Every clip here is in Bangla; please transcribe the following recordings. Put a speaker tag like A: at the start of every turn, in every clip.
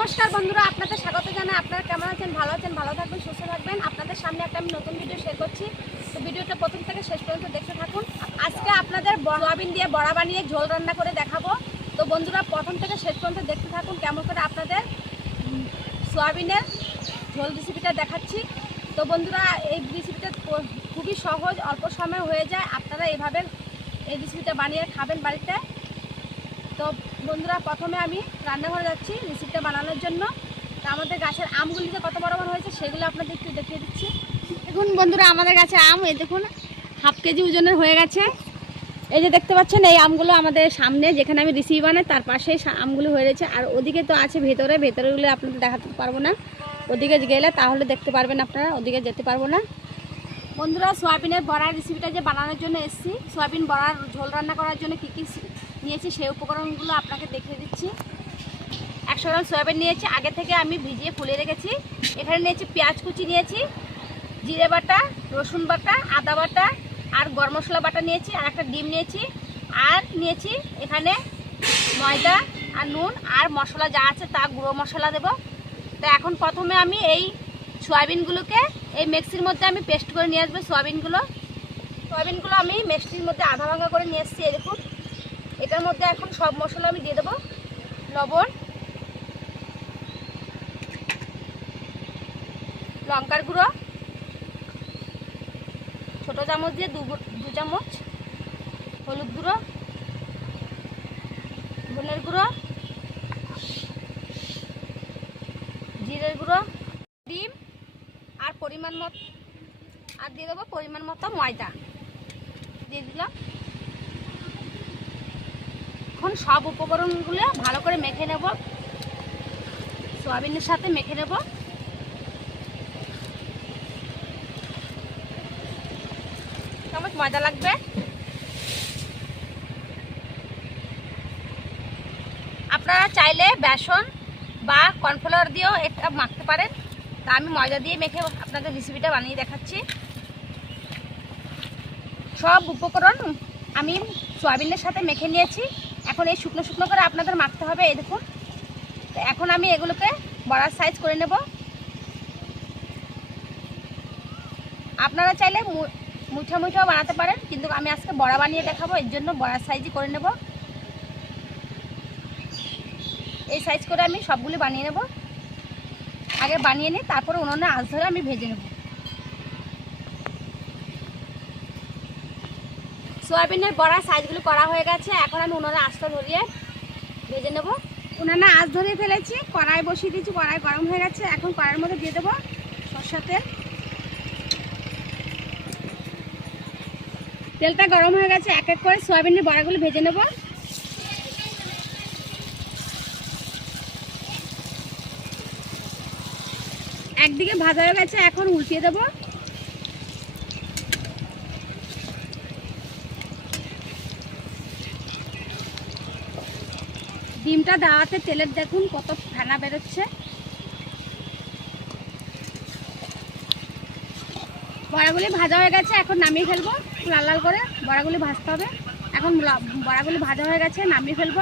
A: নমস্কার বন্ধুরা, আপনাদের স্বাগত জানাই। আপনারা কেমন আছেন? ভালো আছেন? ভালো থাকবেন, সুস্থ থাকবেন? আপনাদের সামনে একটা আমি নতুন ভিডিও শেয়ার করছি। তো ভিডিওটা প্রথম থেকে শেষ পর্যন্ত দেখতে থাকুন। আজকে আপনাদের সয়াবিন দিয়ে বড়া বানিয়ে ঝোল রান্না করে দেখাবো। তো বন্ধুরা, প্রথম থেকে শেষ পর্যন্ত দেখতে থাকুন কেমন করে আপনাদের সোয়াবিনের ঝোল রেসিপিটা দেখাচ্ছি। তো বন্ধুরা, এই রেসিপিটা খুবই সহজ, অল্প সময় হয়ে যায়। আপনারা এভাবে এই রেসিপিটা বানিয়ে খাবেন বাড়িতে। তো বন্ধুরা, প্রথমে আমি রান্নাঘরে যাচ্ছি, রেসিপিটা বানানোর জন্য। তো আমাদের গাছের আমগুলি যে কত বড় বড় হয়েছে সেগুলো আপনাদের একটু দেখিয়ে দিচ্ছি। দেখুন বন্ধুরা, আমাদের গাছে আম, এই দেখুন, হাফ কেজি ওজনের হয়ে গেছে। এই যে দেখতে পাচ্ছেন, এই আমগুলো আমাদের সামনে, যেখানে আমি রেসিপি বানাই, তার পাশেই সা- আমগুলো হয়ে রয়েছে। আর ওদিকে তো আছে ভেতরে, ভেতরেগুলো আপনাদের দেখাতে পারব না। ওদিকে গেলে তাহলে দেখতে পারবেন আপনারা, ওদিকে যেতে পারব না। বন্ধুরা, সোয়াবিনের বড়ার রেসিপিটা যে বানানোর জন্য এসেছি। সোয়াবিন বড়ার ঝোল রান্না করার জন্য কী কী নিয়েছি সেই উপকরণগুলো আপনাকে দেখিয়ে দিচ্ছি। একশো গ্রাম সয়াবিন নিয়েছি, আগে থেকে আমি ভিজিয়ে ফুলে রেখেছি। এখানে নিয়েছি পেঁয়াজ কুচি নিয়েছি, জিরে বাটা, রসুন বাটা, আদা বাটা আর গরম মশলা বাটা নিয়েছি আর একটা ডিম নিয়েছি। আর নিয়েছি এখানে ময়দা আর নুন আর মশলা যা আছে তা গুঁড়ো মশলা দেবো। তো এখন প্রথমে আমি এই সয়াবিনগুলোকে, এই মিক্সির মধ্যে আমি পেস্ট করে নিয়ে আসব সয়াবিনগুলো। সয়াবিনগুলো আমি মিক্সির মধ্যে আধা ভাঙা করে নিয়ে এসেছি দেখুন। এটার মধ্যে এখন সব মশলা আমি দিয়ে দেবো। লবণ, লঙ্কার গুঁড়ো, ছোটো চামচ দিয়ে দু চামচ হলুদ গুঁড়ো, ধনের গুঁড়ো, জিরের গুঁড়ো, ডিম আর পরিমাণ মতো আর দিয়ে দেবো পরিমাণ মতো ময়দা। দিয়ে দিলাম। এখন সব উপকরণগুলো ভালো করে মেখে নেব। সয়াবিনের সাথে মেখে নেব। চামচ ময়দা লাগবে? আপনারা চাইলে বেসন বা কর্নফ্লাওয়ার দিয়েও এটা মাখতে পারেন। তা আমি ময়দা দিয়ে মেখে আপনাদের রেসিপিটা বানিয়ে দেখাচ্ছি। সব উপকরণ আমি সয়াবিনের সাথে মেখে নিয়েছি। এখন এই শুকনো শুকনো করে আপনাদের মাখতে হবে, এই দেখুন। তো এখন আমি এগুলোকে বড়ার সাইজ করে নেব। আপনারা চাইলে মুঠো মুঠো বানাতে পারেন, কিন্তু আমি আজকে বড়া বানিয়ে দেখাবো, এর জন্য বড়ার সাইজই করে নেব। এই সাইজ করে আমি সবগুলি বানিয়ে নেব। আগে বানিয়ে নিই, তারপরে উনুনে আঁচ ধরে আমি ভেজে নেব। সয়াবিনের বড়া সাইজগুলো করা হয়ে গেছে। এখন আমি উনুনে আঁচটা ধরিয়ে ভেজে নেব। উনানে আঁচ ধরিয়ে ফেলেছি, কড়াই বসিয়ে দিয়েছি, কড়াই গরম হয়ে গেছে। এখন কড়াইয়ের মধ্যে দিয়ে দেবো সরষা তেল। তেলটা গরম হয়ে গেছে, এক এক করে সয়াবিনের বড়াগুলো ভেজে নেব। একদিকে ভাজা হয়ে গেছে, এখন উল্টিয়ে দেবো। ডিমটা দেওয়াতে তেলের দেখুন কত ফেনা বেরোচ্ছে। বড়াগুলি ভাজা হয়ে গেছে, এখন নামিয়ে ফেলব, লাল লাল করে বড়াগুলি ভাজতে হবে। এখন বড়াগুলি ভাজা হয়ে গেছে, নামিয়ে ফেলব।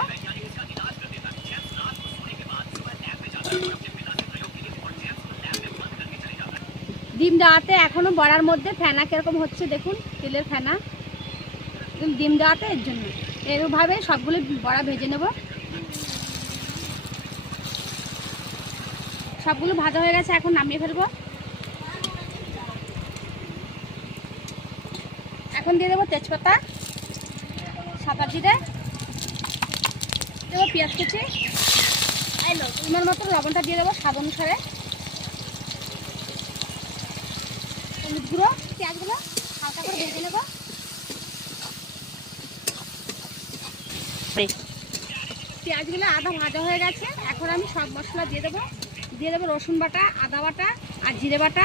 A: ডিম দেওয়াতে এখনও বড়ার মধ্যে ফেনা কীরকম হচ্ছে দেখুন, তেলের ফেনা। ডিম দেওয়াতে এর জন্য। এরভাবে সবগুলো বড়া ভেজে নেব। সবগুলো ভাজা হয়ে গেছে, এখন নামিয়ে ফেলব। এখন দিয়ে দেবো তেজপাতা, সাদা জিরে, দেবো পেঁয়াজ কুচি পরিমাণ মতো লবণটা দিয়ে দেবো স্বাদ অনুসারে। হলুদ গুঁড়ো পেঁয়াজগুলো হালকা করে ভেজে নেব। পেঁয়াজগুলো আদা ভাজা হয়ে গেছে, এখন আমি সব মশলা দিয়ে দেবো। দিয়ে দেবো রসুন বাটা, আদা বাটা আর জিরে বাটা।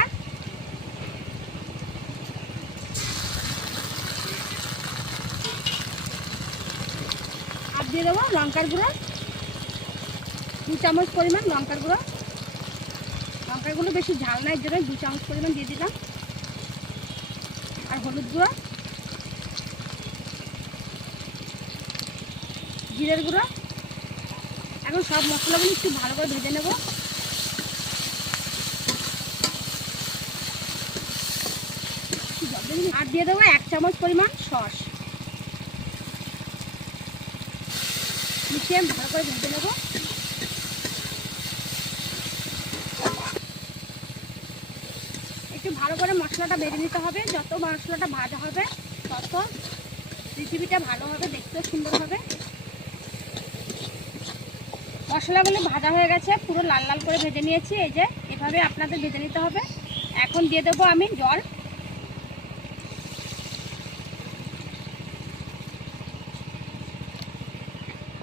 A: আর দিয়ে দেবো লঙ্কার গুঁড়ো। দু চামচ পরিমাণ লঙ্কার গুঁড়ো। লঙ্কার গুঁড়ো বেশি ঝাল নাই জন্য দু চামচ পরিমাণ দিয়ে দিলাম। আর হলুদ গুঁড়ো। জিরের গুঁড়ো। এখন সব মশলাগুলো একটু ভালো করে ভেজে নেব। আর দিয়ে দেবো এক চামচ পরিমাণ সস। মিশিয়ে ভালো করে ভেজে নেব। একটু ভালো করে মশলাটা ভেজে নিতে হবে। যত মশলাটা ভাজা হবে, তত রেসিপিটা ভালো হবে দেখতেও সুন্দর হবে। মশলাগুলো ভাজা হয়ে গেছে, পুরো লাল লাল করে ভেজে নিয়েছি। এই যে, এভাবে আপনাদের ভেজে নিতে হবে। এখন দিয়ে দেবো আমি জল।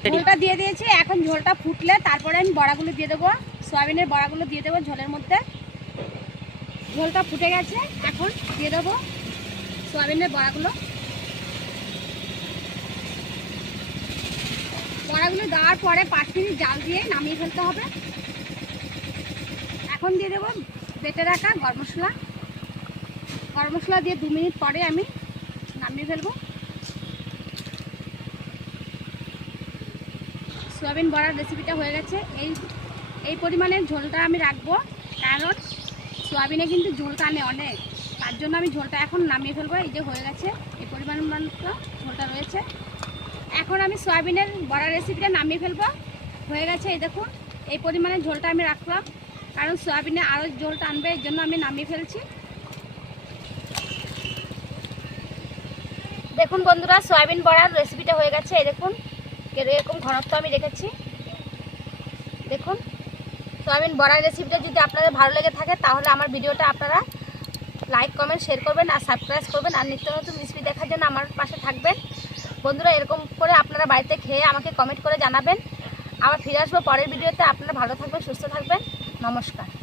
A: ঝোলটা দিয়ে দিয়েছি। এখন ঝোলটা ফুটলে তারপরে আমি বড়াগুলো দিয়ে দেবো। সয়াবিনের বড়াগুলো দিয়ে দেবো ঝোলের মধ্যে। ঝোলটা ফুটে গেছে, এখন দিয়ে দেবো সয়াবিনের বড়াগুলো। বড়াগুলো দেওয়ার পরে পাঁচ মিনিট জাল দিয়ে নামিয়ে ফেলতে হবে। এখন দিয়ে দেবো বেটে রাখা গরম মশলা। গরম মশলা দিয়ে দু মিনিট পরে আমি নামিয়ে ফেলব। সয়াবিন বড়ার রেসিপিটা হয়ে গেছে। এই এই পরিমাণের ঝোলটা আমি রাখব, কারণ সয়াবিনে কিন্তু ঝোল টানে অনেক। তার জন্য আমি ঝোলটা এখন নামিয়ে ফেলব, এই যে হয়ে গেছে। এই পরিমাণ মতো ঝোলটা রয়েছে। এখন আমি সয়াবিনের বড়া রেসিপিটা নামিয়ে ফেলব। হয়ে গেছে, এই দেখুন, এই পরিমাণে ঝোলটা আমি রাখলাম। কারণ সয়াবিনে আরও ঝোল টানবে এর জন্য আমি নামিয়ে ফেলছি। দেখুন বন্ধুরা, সয়াবিন বড়ার রেসিপিটা হয়ে গেছে, এই দেখুন। এরকম ঘনত্ব আমি রেখেছি। দেখুন। সয়াবিন বড়ার রেসিপিটা যদি আপনাদের ভালো লেগে থাকে, তাহলে আমার ভিডিওটা আপনারা লাইক, কমেন্ট শেয়ার করবেন আর সাবস্ক্রাইব করবেন। আর নিত্য নতুন রেসিপি দেখার জন্য আমার পাশে থাকবেন। বন্ধুরা, এরকম করে আপনারা বাড়িতে খেয়ে আমাকে কমেন্ট করে জানাবেন। আবার ফিরে আসব পরের ভিডিওতে। আপনারা ভালো থাকবেন, সুস্থ থাকবেন। নমস্কার।